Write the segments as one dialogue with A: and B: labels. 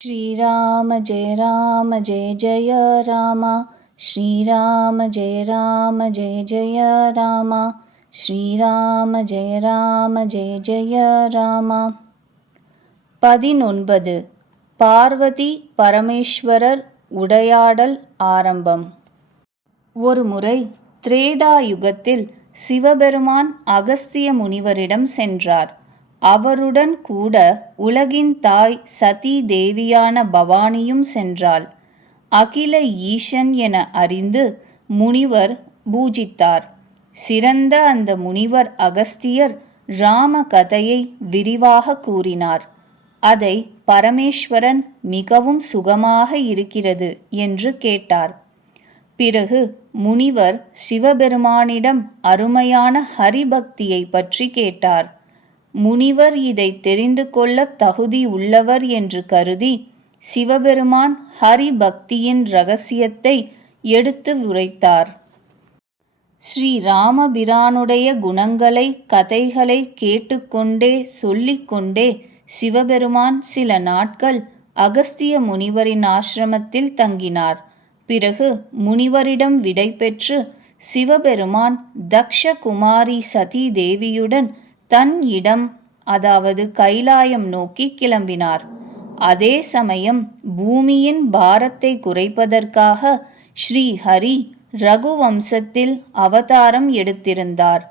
A: श्रीराम जय राम जय जय राम श्रीराम जय राम जय जय राम श्रीराम जय राम जय जय राम பதினொன்பது பார்வதி பரமேஸ்வரர் உடையாடல் ஆரம்பம் ஒருமுறை திரேதா யுகத்தில் சிவபெருமான் அகஸ்திய முனிவரிடம் சென்றார் அவருடன் கூட உலகின் தாய் சதி தேவியான பவானியும் சென்றாள். அகில ஈசன் என அறிந்து முனிவர் பூஜித்தார். சிறந்த அந்த முனிவர் அகஸ்தியர் ராம கதையை விரிவாக கூறினார். அதை பரமேஸ்வரன் மிகவும் சுகமாக இருக்கிறது என்று கேட்டார். பிறகு முனிவர் சிவபெருமானிடம் அருமையான ஹரிபக்தியை பற்றி கேட்டார். முனிவர் இதை தெரிந்து கொள்ள தகுதி உள்ளவர் என்று கருதி சிவபெருமான் ஹரி பக்தியின் ரகசியத்தை எடுத்து உரைத்தார். ஸ்ரீ ராமபிரானுடைய குணங்களை கதைகளை கேட்டுக்கொண்டே சொல்லிக்கொண்டே சிவபெருமான் சில நாட்கள் அகஸ்திய முனிவரின் ஆசிரமத்தில் தங்கினார். பிறகு முனிவரிடம் விடை பெற்று சிவபெருமான் தக்ஷ குமாரி சதி தேவியுடன் தன் இடம் அதாவது கைலாயம் நோக்கி கிளம்பினார். அதே சமயம் பூமியின் பாரத்தை குறைப்பதற்காக ஸ்ரீ ஹரி ரகுவம்சத்தில் அவதாரம் எடுத்திருந்தார்.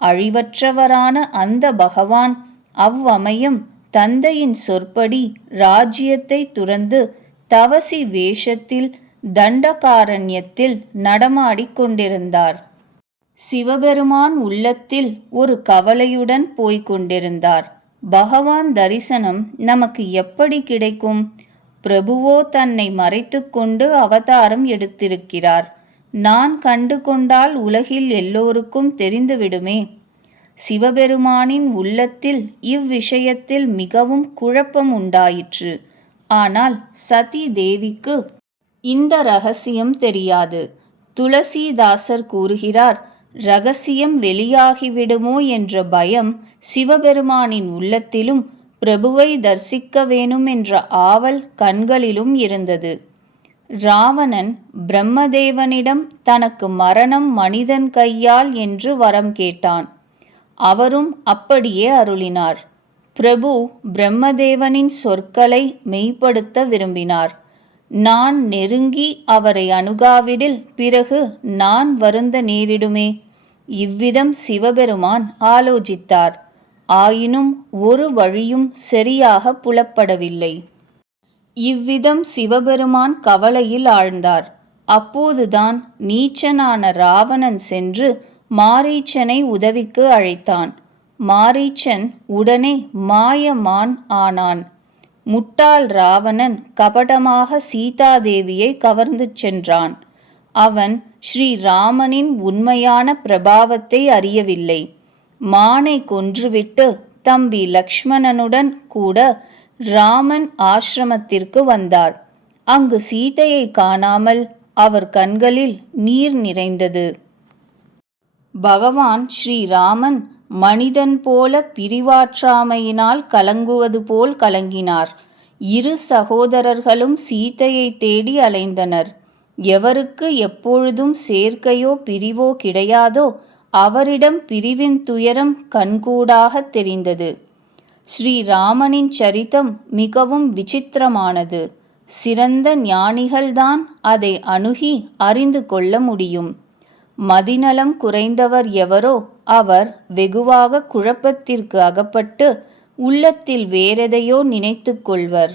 A: அழிவற்றவரான அந்த பகவான் அவ்வமயம் தந்தையின் சொற்படி ராஜ்யத்தை துறந்து தவசி வேஷத்தில் தண்டகாரண்யத்தில் நடமாடிக் கொண்டிருந்தார். சிவபெருமான் உள்ளத்தில் ஒரு கவலையுடன் போய்க் கொண்டிருந்தார் பகவான் தரிசனம் நமக்கு எப்படி கிடைக்கும்? பிரபுவோ தன்னை மறைத்துக்கொண்டு அவதாரம் எடுத்திருக்கிறார். நான் கண்டு கொண்டால் உலகில் எல்லோருக்கும் தெரிந்துவிடுமே. சிவபெருமானின் உள்ளத்தில் இவ்விஷயத்தில் மிகவும் குழப்பம் உண்டாயிற்று. ஆனால் சதி தேவிக்கு இந்த ரகசியம் தெரியாது. துளசிதாசர் கூறுகிறார் ரகசியம் வெளியாகிவிடுமோ என்ற பயம் சிவபெருமானின் உள்ளத்திலும் பிரபுவை தரிசிக்க வேணும் என்ற ஆவல் கண்களிலும் இருந்தது. ராவணன் பிரம்மதேவனிடம் தனக்கு மரணம் மனிதன் கையால் என்று வரம் கேட்டான். அவரும் அப்படியே அருளினார். பிரபு பிரம்மதேவனின் சொற்களை மெய்ப்படுத்த விரும்பினார். நான் நெருங்கி அவரை அணுகாவிடில் பிறகு நான் வருந்த நேரிடுமே? இவ்விதம் சிவபெருமான் ஆலோசித்தார். ஆயினும் ஒரு வழியும் சரியாக புலப்படவில்லை. இவ்விதம் சிவபெருமான் கவலையில் ஆழ்ந்தார். அப்போதுதான் நீச்சனான ராவணன் சென்று மாரீச்சனை உதவிக்கு அழைத்தான். மாரீச்சன் உடனே மாயமான் ஆனான். முட்டாள் ராவணன் கபடமாக சீதாதேவியை கவர்ந்து சென்றான். அவன் ஸ்ரீராமனின் உண்மையான பிரபாவத்தை அறியவில்லை. மானை கொன்றுவிட்டு தம்பி லக்ஷ்மணனுடன் கூட ராமன் ஆசிரமத்திற்கு வந்தார். அங்கு சீதையை காணாமல் அவர் கண்களில் நீர் நிறைந்தது. பகவான் ஸ்ரீராமன் மனிதன் போல பிரிவாற்றாமையினால் கலங்குவது போல் கலங்கினார். இரு சகோதரர்களும் சீதையை தேடி அலைந்தனர். எவருக்கு எப்பொழுதும் சேர்க்கையோ பிரிவோ கிடையாதோ அவரிடம் பிரிவின் துயரம் கண்கூடாக தெரிந்தது. ஸ்ரீராமனின் சரித்தம் மிகவும் விசித்திரமானது. சிறந்த ஞானிகள்தான் அதை அணுகி அறிந்து கொள்ள முடியும். மதிநலம் குறைந்தவர் எவரோ அவர் வெகுவாக குழப்பத்திற்கு அகப்பட்டு உள்ளத்தில் வேறெதையோ நினைத்து கொள்வர்.